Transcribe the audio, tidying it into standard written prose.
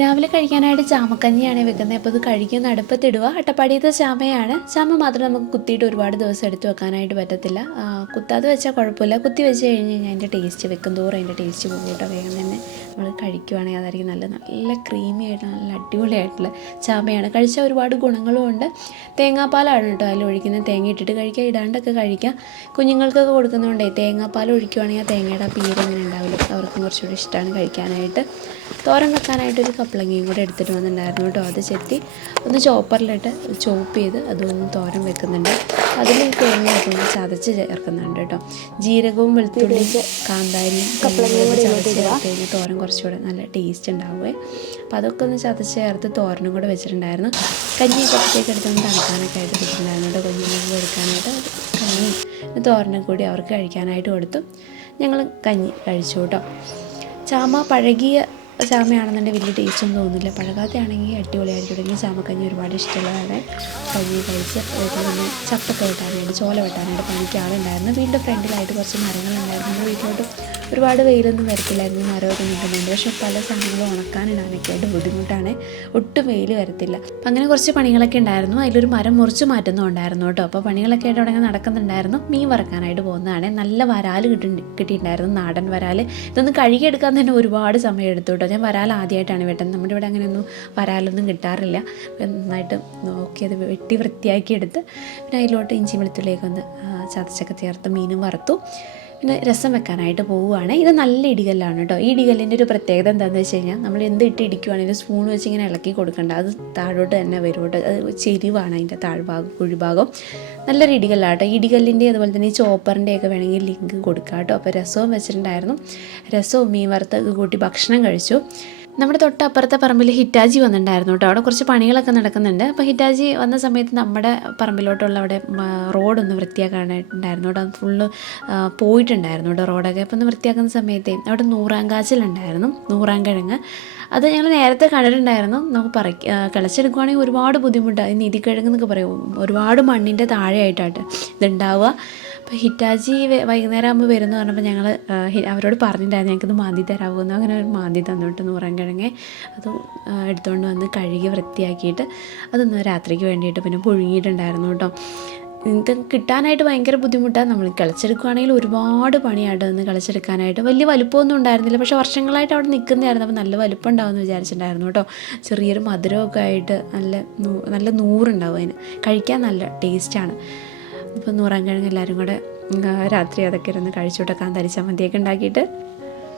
രാവിലെ കഴിക്കാനായിട്ട് ചാമക്കഞ്ഞിയാണ് വെക്കുന്നത്. അപ്പോൾ അത് കഴിക്കുന്ന അടുപ്പത്തിടുക. അട്ടപ്പാടിയത്തെ ചാമയാണ്. ചാമ മാത്രം നമുക്ക് കുത്തിയിട്ട് ഒരുപാട് ദിവസം എടുത്ത് വെക്കാനായിട്ട് പറ്റത്തില്ല. കുത്താതെ വെച്ചാൽ കുഴപ്പമില്ല. കുത്തി വെച്ച് കഴിഞ്ഞ് കഴിഞ്ഞാൽ അതിൻ്റെ ടേസ്റ്റ് വെക്കും തോറും അതിൻ്റെ ടേസ്റ്റ് പോകും കേട്ടോ. വേഗം തന്നെ നമ്മൾ കഴിക്കുവാണെങ്കിൽ അതായിരിക്കും നല്ല ക്രീമി ആയിട്ട് നല്ല അടിപൊളിയായിട്ടുള്ള ചാമയാണ്. കഴിച്ചാൽ ഒരുപാട് ഗുണങ്ങളും ഉണ്ട്. തേങ്ങാപ്പാലാണ് കേട്ടോ അതിൽ ഒഴിക്കുന്നത്. തേങ്ങ ഇട്ടിട്ട് കഴിക്കുക, ഇടാണ്ടൊക്കെ കഴിക്കാം. കുഞ്ഞുങ്ങൾക്കൊക്കെ കൊടുക്കുന്നതുകൊണ്ടേ തേങ്ങാപ്പാൽ ഒഴിക്കുവാണെങ്കിൽ ആ തേങ്ങയുടെ പീര് അങ്ങനെ ഉണ്ടാവില്ല. അവർക്കും കുറച്ചുകൂടി ഇഷ്ടമാണ് കഴിക്കാനായിട്ട്. തോരൻ വെക്കാനായിട്ടൊരു കപ്പളങ്ങയും കൂടെ എടുത്തിട്ട് വന്നിട്ടുണ്ടായിരുന്നു കേട്ടോ. അത് ചെത്തി ഒന്ന് ചോപ്പറിലിട്ട് ചോപ്പ് ചെയ്ത് അതൊന്ന് തോരൻ വെക്കുന്നുണ്ട്. അതിൽ തേങ്ങയൊക്കെ ഒന്ന് ചതച്ച് ചേർക്കുന്നുണ്ട് കേട്ടോ. ജീരകവും വെളുത്തുള്ളിയും കാന്താരിയും കപ്പളങ്ങയും കൂടെ ചതച്ച് ചേർത്ത് കഴിഞ്ഞാൽ തോരൻ കുറച്ചുകൂടെ നല്ല ടേസ്റ്റ് ഉണ്ടാവുമേ. അപ്പോൾ അതൊക്കെ ഒന്ന് ചതച്ച് ചേർത്ത് തോരനും കൂടെ വെച്ചിട്ടുണ്ടായിരുന്നു. കഞ്ഞി കുറച്ചേക്ക് എടുത്തൊന്ന് തണുക്കാനൊക്കെ ആയിട്ട് വെച്ചിട്ടുണ്ടായിരുന്നു കേട്ടോ. കുഞ്ഞുങ്ങൾക്ക് കൊടുക്കാനായിട്ട് കഞ്ഞി തോരനും കൂടി അവർക്ക് കഴിക്കാനായിട്ട് കൊടുത്തു. ഞങ്ങൾ കഞ്ഞി കഴിച്ചു കേട്ടോ. ചാമ പഴകിയ ചാമയാണെന്നുണ്ടെങ്കിൽ വലിയ ടേസ്റ്റൊന്നും തോന്നുന്നില്ല. പഴകാത്തയാണെങ്കിൽ അടിപൊളിയായിരിക്കും. തുടങ്ങി ചാമക്കഞ്ഞി ഒരുപാട് ഇഷ്ടമുള്ളതാണ്. കഞ്ഞി കഴിച്ച് വീട്ടിൽ നിന്ന് ചപ്പൊക്കെ വെട്ടാനായിട്ട് ചോല വെട്ടാനായിട്ട് പണിക്ക് ആളുണ്ടായിരുന്നു. വീടിൻ്റെ ഫ്രണ്ടിലായിട്ട് കുറച്ച് മരങ്ങളുണ്ടായിരുന്നു. നമ്മുടെ വീട്ടിലോട്ട് ഒരുപാട് വെയിലൊന്നും വരത്തില്ലായിരുന്നു. മരമൊക്കെ നിൽക്കുന്നുണ്ട്. പക്ഷേ പല സാധനങ്ങളും ഉണക്കാനിടാനൊക്കെ ആയിട്ട് ബുദ്ധിമുട്ടാണ്. ഒട്ടും വെയിൽ വരത്തില്ല. അപ്പം അങ്ങനെ കുറച്ച് പണികളൊക്കെ ഉണ്ടായിരുന്നു. അതിലൊരു മരം മുറിച്ച് മാറ്റുന്നുണ്ടായിരുന്നു കേട്ടോ. അപ്പോൾ പണികളൊക്കെ ആയിട്ട് അവിടെ നടക്കുന്നുണ്ടായിരുന്നു. മീൻ വറക്കാനായിട്ട് പോകുന്നതാണ്. നല്ല വരാൽ കിട്ടിയിട്ടുണ്ടായിരുന്നു, നാടൻ വരാൽ. ഇതൊന്ന് കഴുകിയെടുക്കാൻ തന്നെ ഒരുപാട് സമയം എടുത്തു കേട്ടോ. ഞാൻ വരാൽ ആദ്യമായിട്ടാണ് വെട്ടുന്നത്. നമ്മുടെ ഇവിടെ അങ്ങനെയൊന്നും വരാലൊന്നും കിട്ടാറില്ല. നന്നായിട്ട് നോക്കി അത് വെട്ടി വൃത്തിയാക്കി എടുത്ത് പിന്നെ അതിലോട്ട് ഇഞ്ചി വെളുത്തുള്ളിയൊക്കെ ഒന്ന് ചതച്ചൊക്കെ ചേർത്ത് മീനും വറുത്തു. പിന്നെ രസം വെക്കാനായിട്ട് പോവുകയാണ്. ഇത് നല്ല ഇടികല്ലാണ് കേട്ടോ. ഈ ഇടികല്ലിൻ്റെ ഒരു പ്രത്യേകത എന്താണെന്ന് വെച്ച് കഴിഞ്ഞാൽ നമ്മൾ എന്ത് ഇടിക്കുകയാണെങ്കിലും സ്പൂൺ വെച്ച് ഇങ്ങനെ ഇളക്കി കൊടുക്കണ്ട. അത് താഴോട്ട് തന്നെ വരും കേട്ടോ. അത് ചെരിവാണ് അതിൻ്റെ താഴ്ഭാഗം കുഴിഭാഗം. നല്ലൊരു ഇടികല്ലാണ് കേട്ടോ. ഇടികല്ലിൻ്റെ അതുപോലെ തന്നെ ഈ ചോപ്പറിൻ്റെയൊക്കെ വേണമെങ്കിൽ ലിങ്ക് കൊടുക്കാം കേട്ടോ. അപ്പോൾ രസവും വെച്ചിട്ടുണ്ടായിരുന്നു. രസവും മീൻ വറുത്തൊക്കെ കൂട്ടി ഭക്ഷണം കഴിച്ചു. നമ്മുടെ തൊട്ടപ്പുറത്തെ പറമ്പിൽ ഹിറ്റാജി വന്നിട്ടുണ്ടായിരുന്നു കേട്ടോ. അവിടെ കുറച്ച് പണികളൊക്കെ നടക്കുന്നുണ്ട്. അപ്പോൾ ഹിറ്റാജി വന്ന സമയത്ത് നമ്മുടെ പറമ്പിലോട്ടുള്ള അവിടെ റോഡൊന്ന് വൃത്തിയാക്കാനായിട്ടുണ്ടായിരുന്നു കേട്ടോ. ഫുള്ള് പോയിട്ടുണ്ടായിരുന്നു കേട്ടോ റോഡൊക്കെ. അപ്പോൾ ഒന്ന് വൃത്തിയാക്കുന്ന സമയത്തേ അവിടെ നൂറാങ്കാച്ചിലുണ്ടായിരുന്നു, നൂറാങ്കിഴങ്ങ്. അത് ഞങ്ങൾ നേരത്തെ കണ്ടിട്ടുണ്ടായിരുന്നു. നമുക്ക് കിളച്ചെടുക്കുവാണെങ്കിൽ ഒരുപാട് ബുദ്ധിമുട്ടാണ്. നീതിക്കിഴങ്ങ് എന്നൊക്കെ പറയും. ഒരുപാട് മണ്ണിൻ്റെ താഴെയായിട്ടാണ് ഇതുണ്ടാവുക. അപ്പോൾ ഹിറ്റാജി വൈകുന്നേരം ആകുമ്പോൾ വരുമെന്ന് പറഞ്ഞപ്പോൾ ഞങ്ങൾ അവരോട് പറഞ്ഞിട്ടുണ്ടായിരുന്നു ഞങ്ങൾക്കിത് മാന്തി തരാമെന്ന്. അങ്ങനെ ഒരു മാന്തി തന്നിട്ട് നൂറാങ്കിഴങ്ങ് അത് എടുത്തുകൊണ്ട് വന്ന് കഴുകി വൃത്തിയാക്കിയിട്ട് അതൊന്ന് രാത്രിക്ക് വേണ്ടിയിട്ട് പിന്നെ പുഴുങ്ങിയിട്ടുണ്ടായിരുന്നു കേട്ടോ. ഇത് കിട്ടാനായിട്ട് ഭയങ്കര ബുദ്ധിമുട്ടാണ്. നമ്മൾ കിളച്ചെടുക്കുകയാണെങ്കിൽ ഒരുപാട് പണിയായിട്ട് ഒന്ന് കിളച്ചെടുക്കാനായിട്ട്. വലിയ വലുപ്പമൊന്നും ഉണ്ടായിരുന്നില്ല. പക്ഷേ വർഷങ്ങളായിട്ട് അവിടെ നിൽക്കുന്നതായിരുന്നു. അപ്പോൾ നല്ല വലുപ്പം ഉണ്ടാവുമെന്ന് വിചാരിച്ചിട്ടുണ്ടായിരുന്നു കേട്ടോ. ചെറിയൊരു മധുരമൊക്കെ ആയിട്ട് നല്ല നൂറുണ്ടാവും. അതിന് കഴിക്കാൻ നല്ല ടേസ്റ്റാണ്. ഇപ്പോൾ നൂറാങ്കിഴങ്ങ് എല്ലാവരും കൂടെ രാത്രി അതൊക്കെ ഇരുന്ന് കഴിച്ചു കേട്ടോ. കാന്താരി ചമ്മന്തിയൊക്കെ ഉണ്ടാക്കിയിട്ട്